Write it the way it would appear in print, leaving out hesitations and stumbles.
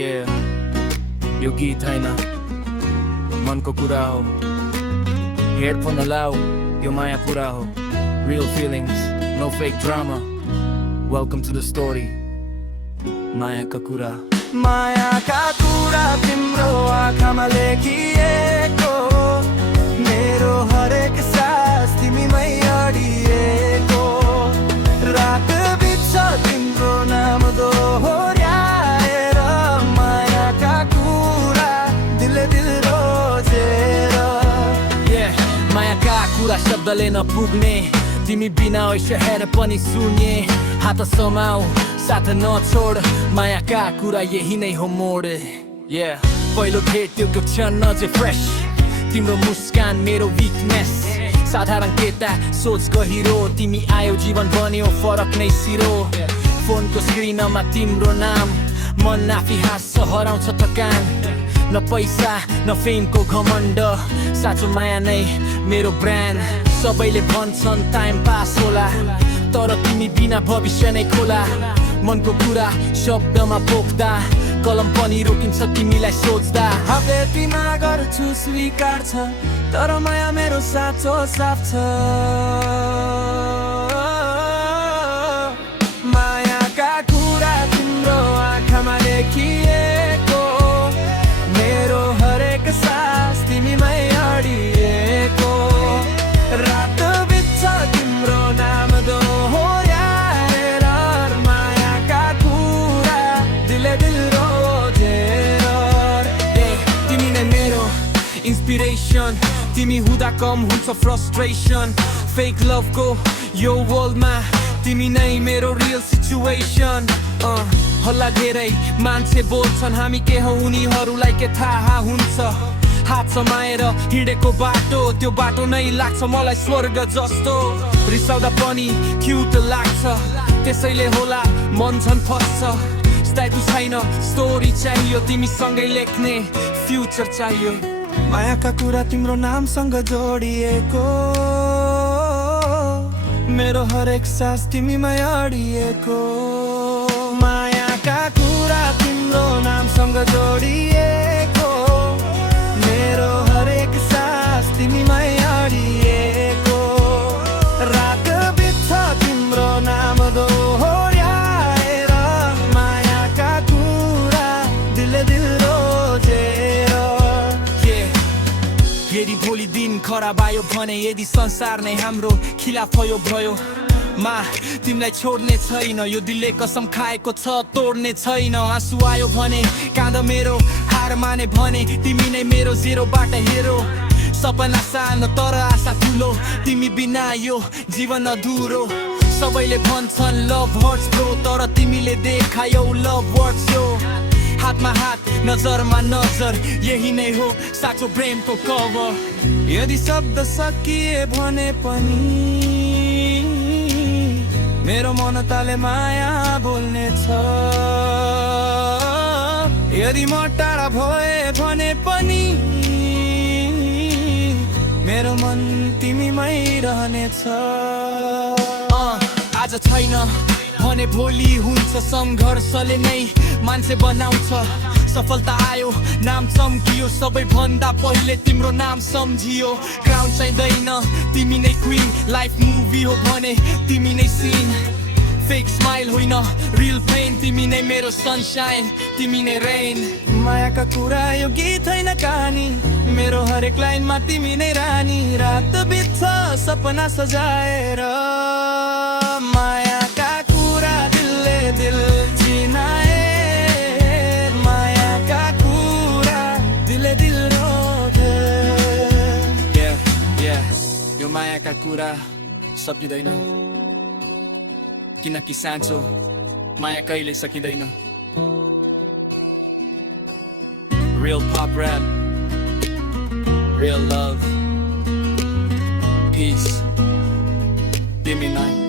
Yeah, यो गीत हैन मनको कुरा हो हेडफोन लगाऊ यो माया पुरा हो Real feelings, no fake drama Welcome to the story मायाका कुरा मायाका कुरा तिम्रो आँखामा लेखिएको मेरो हरेक सास तिमीमै अडिएको रात बित्छ तिम्रो नाम दोहोर्याएर मायाका कुरा दिलले दिल रोजेर मायाका कुरा शब्दले नपुग्ने तिमी बिना ऐसो पनि सुन्ने हात समाऊ साथ नछोड मायाका कुरा यही नै हो मोड पहिलो भेट त्यो क्षण अझै फ्रेस तिम्रो मुस्कान मेरो विकनेस साधारण केटा सोच गहिरो तिमी आयो जीवन बन्यो फरक नै सिरो फोनको स्क्रिनमा तिम्रो नाम मन आफै हाँस्छ हराउँछ थकान न पैसा न फेमको घमण्ड साँचो माया नै मेरो ब्रान्ड सबैले भन्छन् टाइम पास होला तर तिमी बिना भविष्य नै खोला मनको कुरा शब्दमा पोख्दा कलम पनि रोकिन्छ तिमीलाई सोच्दा हातेमा गर्छु स्वीकार छ तर माया मेरो साँचो साफ छ मायाका कुरा तिम्रो आँखामा लेखिएको मेरो हरेक सास तिमीमै अडिएको रात बित्छ तिम्रो नाम दोहोर्याएर मायाका कुरा दिलले दिल रोजेर तिमी नै मेरो इन्स्पिरेसन तिमी हुँदा कम हुन्छ फ्रस्ट्रेसन फेक लभको यो वर्ल्डमा तिमी नै मेरो रियल सिचुएसन हल्ला धेरै मान्छे बोल्छन् हामी के हौ उनीहरूलाई के थाहा हुन्छ हात समाएर हिँडेको बाटो त्यो बाटो नै लाग्छ मलाई स्वर्ग जस्तो रिसाउँदा पनि क्युट लाग्छ त्यसैले होला मन झन् फस्छ स्ट्याटु छैन स्टोरी चाहियो तिमीसँगै लेख्ने फ्युचर चाहियो मायाका कुरा तिम्रो नामसँग जोडिएको मेरो हरेक सास तिमीमै अडिएको मायाका कुरा तिम्रो नामसँग जोडिएको मेरो हरेक सास तिमीमै अडिएको रात बित्छ तिम्रो नाम दोहोर्याएर मायाका कुरा दिलले दिल रोजेर यदि भोलि दिन खराब आयो भने यदि संसार नै हाम्रो खिलाफ भयो मा तिमीलाई छोड्ने छैन यो दिलले कसम खाएको छ तोड्ने छैन आँसु आयो भने काँदा मेरो हार माने भने तिमी नै मेरो जेरोबाट हेरो सपना सानो तर आशा ठुलो तिमी बिना यो जीवन अधुरो सबैले भन्छन् लभ हर्ट्स ब्रो तर तिमीले देखायौ लभ वर्क्स यो हातमा हात नजरमा नजर यही नै हो साँचो प्रेमको कभर यदि शब्द सकिए भने पनि मेरो मन ताले माया बोल्ने छ यदि म टाढा भए भने पनि मेरो मन तिमीमै रहनेछ आज छैन भने भोलि हुन्छ सङ्घर्षले नै मान्छे बनाउँछ सफलता आयो नाम चम्कियो सबैभन्दा पहिले तिम्रो नाम सम्झियो क्राउन चाहिँदैन तिमी नै क्विन लाइफ मुभी हो भने तिमी नै सिन फेक स्माइल होइन रियल पेन तिमी नै मेरो सनसाइन तिमी नै रेन मायाका कुरा यो गीत होइन कहानी मेरो हरेक लाइनमा तिमी नै रानी रात बित्छ सपना सजाएर मायाका कुरा दिलले दिल चिनाए मायाका कुरा दिलले दिल रोजे यो मायाका कुरा सकिँदैन किनकि साँचो माया कहिले सकिँदैन Real pop rap Real love Peace Give me 9